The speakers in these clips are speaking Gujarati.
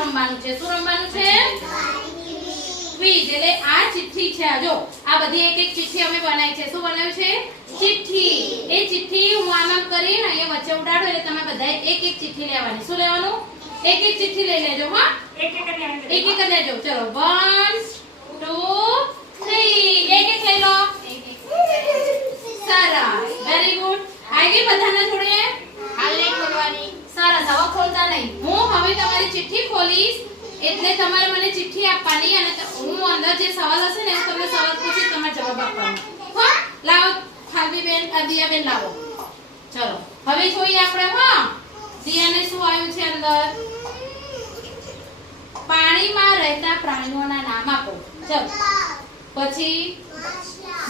રમવાનું છે. શું રમવાનું છે? ક્વિઝ. એટલે આ ચિઠ્ઠી છે. જો આ બધી એક એક ચિઠ્ઠી અમે બનાવી છે. શું બનાવ્યું છે? ચિઠ્ઠી. એ ચિઠ્ઠી હું આમ કરીને અહીંયા વચ્ચે ઉડાડું એટલે તમે બધાએ એક એક ચિઠ્ઠી લેવાની. શું લેવાનું? એક એક ચિઠ્ઠી લઈ લેજો. હા, એક એક લેજો. ચલો 1 2 3 એક એક લઈ લો. સરસ, વેરી ગુડ. આવી ગઈ બધાના જોડે? હાલ નહીં ખોલવાની. સરસ, હવે ખોલતા નહીં. હું હવે તમારી ચિઠ્ઠી ખોલીશ એટલે તમારે મને ચિઠ્ઠી આપવાની અને હું અંદર જે સવાલ હશે ને તમને સવાલ પૂછીશ, તમારે જવાબ આપવાનો. હા, લાવો ખાલવી બેન, દિયા બેન લાવો. ચલો હવે જોઈએ આપણે. હા, દિયાને શું આવ્યું છે અંદર? પાણીમાં રહેતા પ્રાણીઓના નામ આપો. ચલો પછી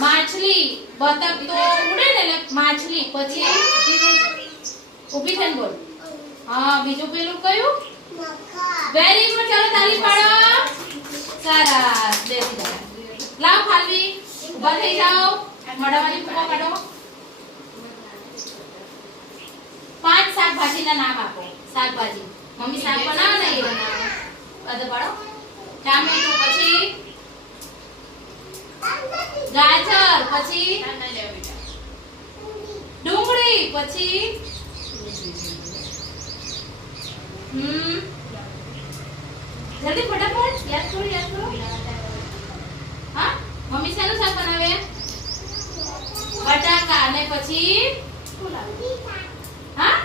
માછલી, બતક તો ઉડે ને એટલે માછલી. પછી ઊભી થઈને બોલ. હા, બીજું પેલું કયું? Very good. ચલો તાલી પાડો. સરસ, બેસી જાઓ. લાવ ખાલવી, ઊભા થઈ જાઓ. મોઢામાંથી ફૂંકો કાઢો. 5 શાકભાજીના નામ આપો. શાકભાજી મમ્મી શાક બનાવે ને એ બનાવે. બધું પાડો. ટામેટું, પછી ગાજર, પછી ડુંગળી, પછી જલ્દી ફટાફટ યાદ કરો, યાદ કરો. હા, મમ્મી શેનું શાક બનાવે? બટાકા. અને પછી હા,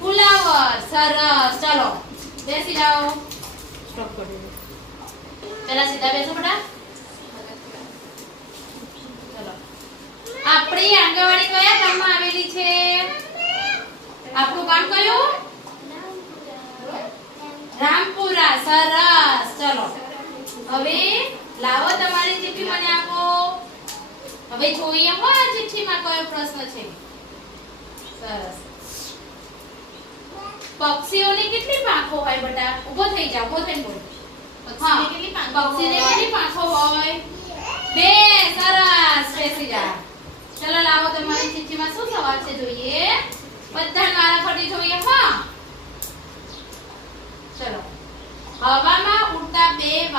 ફુલાવર. સરસ. ચલો બેસી જાઓ. સ્ટોપ કરી દો. પેલા સીધા બેસો બેટા. ચલો, આપણી આંગણવાડી કયા ગામમાં આવેલી છે? આપણું ગામ કયું? રામપુરા. સરસ. ચલો હવે લાવો તમારી ચિઠ્ઠી મને આપો. હવે જોઈએ હો આ ચિઠ્ઠીમાં કયો પ્રશ્ન છે. સરસ. પક્ષીઓની કેટલી પાંખો હોય બેટા? ઊભો થઈ જાવ, ઊભો થઈને બોલ. પક્ષીને કેટલી પાંખો હોય? 2. સરસ, બેસી જા. ચલો લાવો તમારી ચિઠ્ઠીમાં શું સવાલ છે જોઈએ. બધા મારા ફરી જોઈએ. હા, ચલો. હવામાં ઉડતા 2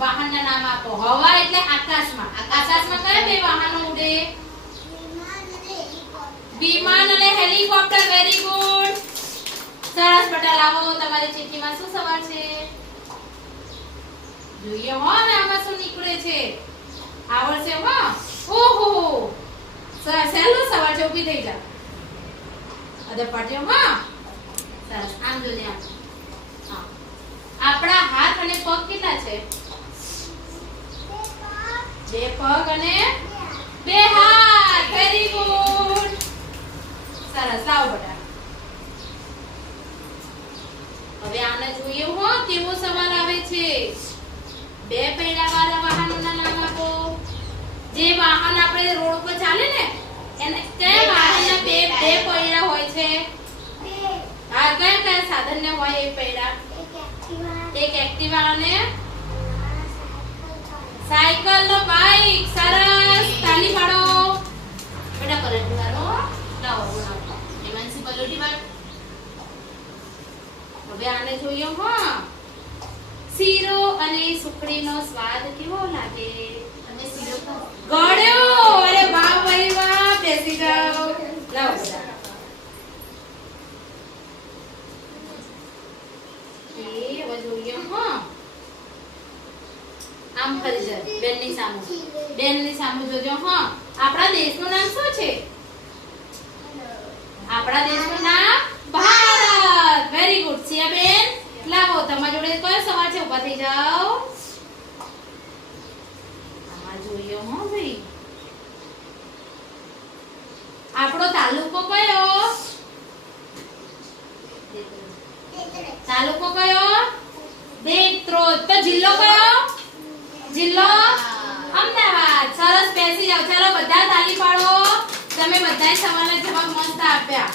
વાહનના નામ આપો. હવા એટલે આકાશમાં. આકાશમાં કયા 2 વાહનો ઉડે? વિમાન અને હેલિકોપ્ટર. Very good. સરસ બેટા. લાવો તમારી ચિઠ્ઠીમાં શું સવાલ છે જોઈએ. હો ને આમાં શું નીકળે છે? આવડશે? હો. ઓહો, સરસ. સહેલો સવાલ છે. ઊભી થઈ જા. અદબ પાડજો. હા, સરસ. આમ જોને આમ. હા, આપણા હાથ અને પગ કેટલા છે? 2 પગ અને 2 હાથ. Very good. સરસ. લાવો બેટા. હવે આને જોઈએ હો કેવો સવાલ આવે છે. 2 પૈડાવાળા વાહનોના નામ આપો. જે વાહન આપણે રોડ પર ચાલે ને એને કયા વાહનના 2 પૈડા હોય છે? હા, કયા સાધનને હોય એ પૈડા? એક એક્ટિવા અને સાયકલ નો બાઈક. સરસ. તાલી પાડો બેટા. કરંટ વાળો લાવો. એમએનસી પલોટી વાળ. હવે આને જોઈએ. હા, શીરો અને સુખડીનો સ્વાદ કેવો લાગે? અને શીરો ગળ્યો. અરે વાહ ભાઈ વાહ. બેસી જાઓ. લાવો બેટા. હવે જોઈએ. હા, આમ ફરી જાય. બેનની સામે. બેનની સામે જોજો. હા, આપણા દેશનું નામ શું છે? આપણા દેશનું નામ ભારત. Very good. સિયા બેન લાવો તમારી જોડે કયો સવાલ છે? ઊભા થઈ જાઓ. આમાં જોઈએ. હો ભાઈ, આપણો તાલુકો કયો? તાલુકો કયો? દેત્રોદ. તો જિલ્લો કયો? જિલ્લો અમદાવાદ. સરસ. બેસી જાઓ. ચાલો બધા તાલી પાડો. તમે બધાય સવાલના જવાબ મસ્ત આપ્યા.